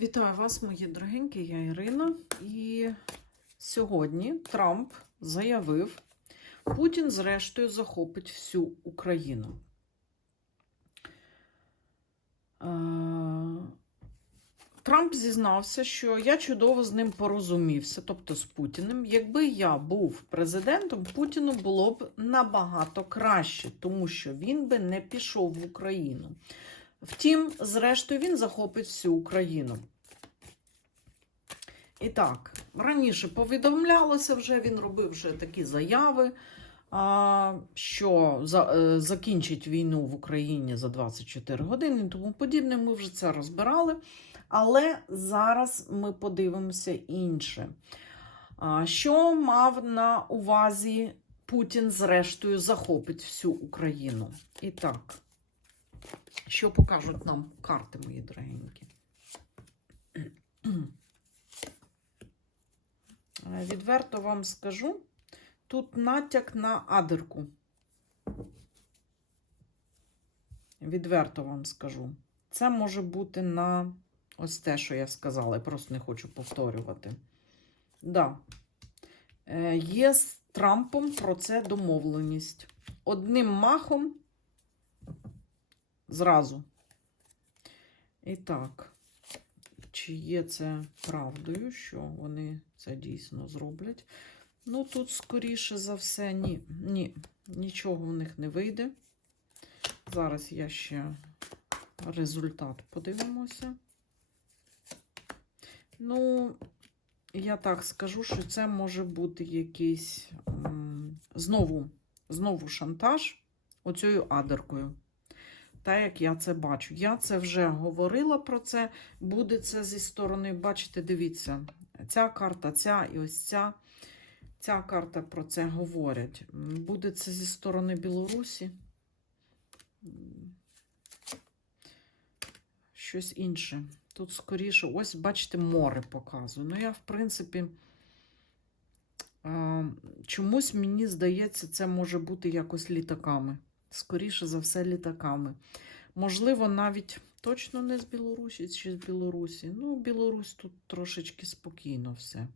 Вітаю вас, мої дорогенькі, я Ірина. І сьогодні Трамп заявив, Путін зрештою захопить всю Україну. Е, Трамп зізнався, що я чудово з ним порозумівся, тобто з Путіним. Якби я був президентом, Путіну було б набагато краще, тому що він би не пішов в Україну. Втім, зрештою, він захопить всю Україну. І так, раніше повідомлялося вже, він робив вже такі заяви, що е, закінчить війну в Україні за 24 години і тому подібне. Ми вже це розбирали. Але зараз ми подивимося інше. Що мав на увазі Путін, зрештою, захопить всю Україну? І так, що покажуть нам карти, мої дорогенькі? Е, Відверто вам скажу, тут натяк на адерку. Відверто вам скажу. Це може бути на ось те, що я сказала, я просто не хочу повторювати. Да. Е, Є з Трампом про це домовленість. Одним махом зразу. І так, чи є це правдою, що вони це дійсно зроблять? Ну, тут, скоріше за все, ні. Ні, нічого в них не вийде. Зараз я ще результат подивимося. Ну, я так скажу, що це може бути якийсь знову, знову шантаж оцією адеркою. Так, як я це бачу. Я це вже говорила про це. Буде це зі сторони, бачите, дивіться, ця карта, ця і ось ця. Ця карта про це говорять. Буде це зі сторони Білорусі. Щось інше. Тут скоріше, ось, бачите, море показую. Ну, я, в принципі, чомусь мені здається, це може бути якось літаками. Скоріше за все, літаками. Можливо, навіть точно не з Білорусі чи з Білорусі. Ну, Білорусь тут трошечки спокійно все.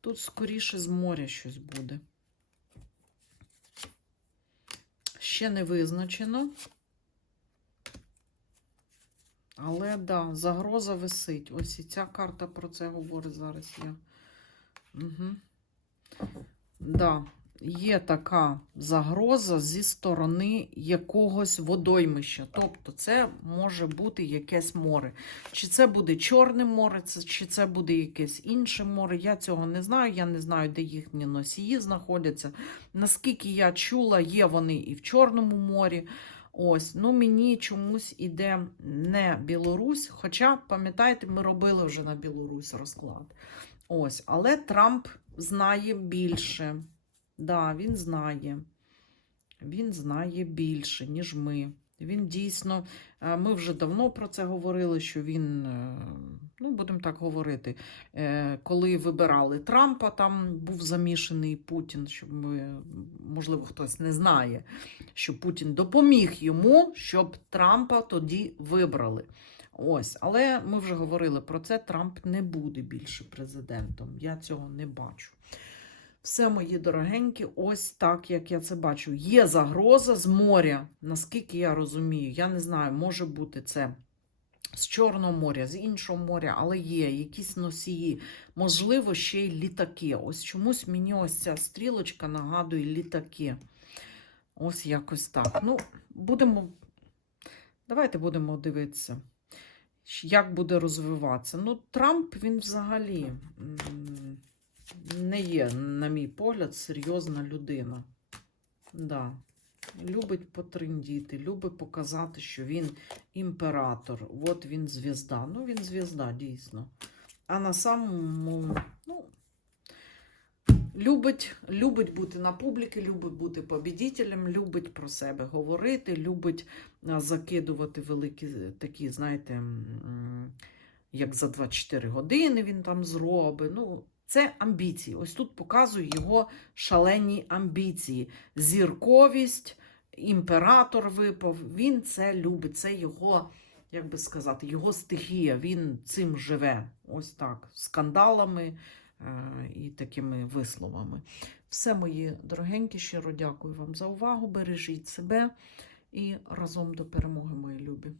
Тут скоріше з моря щось буде. Ще не визначено. Але да, загроза висить. Ось і ця карта про це говорить зараз я. Угу. Да, є така загроза зі сторони якогось водоймища. Тобто, це може бути якесь море. Чи це буде Чорне море, чи це буде якесь інше море. Я цього не знаю. Я не знаю, де їхні носії знаходяться. Наскільки я чула, є вони і в Чорному морі. Ось, ну мені чомусь іде не Білорусь. Хоча, пам'ятаєте, ми робили вже на Білорусь розклад. Ось, але Трамп знає більше. Да, він знає. Він знає більше, ніж ми. Він дійсно, е, ми вже давно про це говорили, що він, е, ну, будемо так говорити, е, коли вибирали Трампа, там був замішаний Путін, щоб ми, можливо, хтось не знає, що Путін допоміг йому, щоб Трампа тоді вибрали. Ось, але ми вже говорили про це. Трамп не буде більше президентом. Я цього не бачу. Все, мої дорогенькі, ось так, як я це бачу. Є загроза з моря, наскільки я розумію. Я не знаю, може бути це з Чорного моря, з іншого моря, але є якісь носії, можливо, ще й літаки. Ось чомусь мені ось ця стрілочка нагадує літаки. Ось якось так. Ну, будемо. Давайте будемо дивитися, як буде розвиватися. Ну, Трамп, він взагалі не є, на мій погляд, серйозна людина. Да. Любить потрендіти, любить показати, що він імператор. От він звізда. Ну, він звізда, дійсно. А на самому, ну, любить, любить бути на публіки, любить бути побідітелем, любить про себе говорити, любить закидувати великі такі, знаєте, як за 24 години він там зробить. Ну, це амбіції. Ось тут показую його шалені амбіції. Зірковість, імператор випав. Він це любить, це його як би сказати, його стихія, він цим живе. Ось так, скандалами е, і такими висловами. Все, мої дорогенькі, щиро дякую вам за увагу. Бережіть себе і разом до перемоги, мої любі.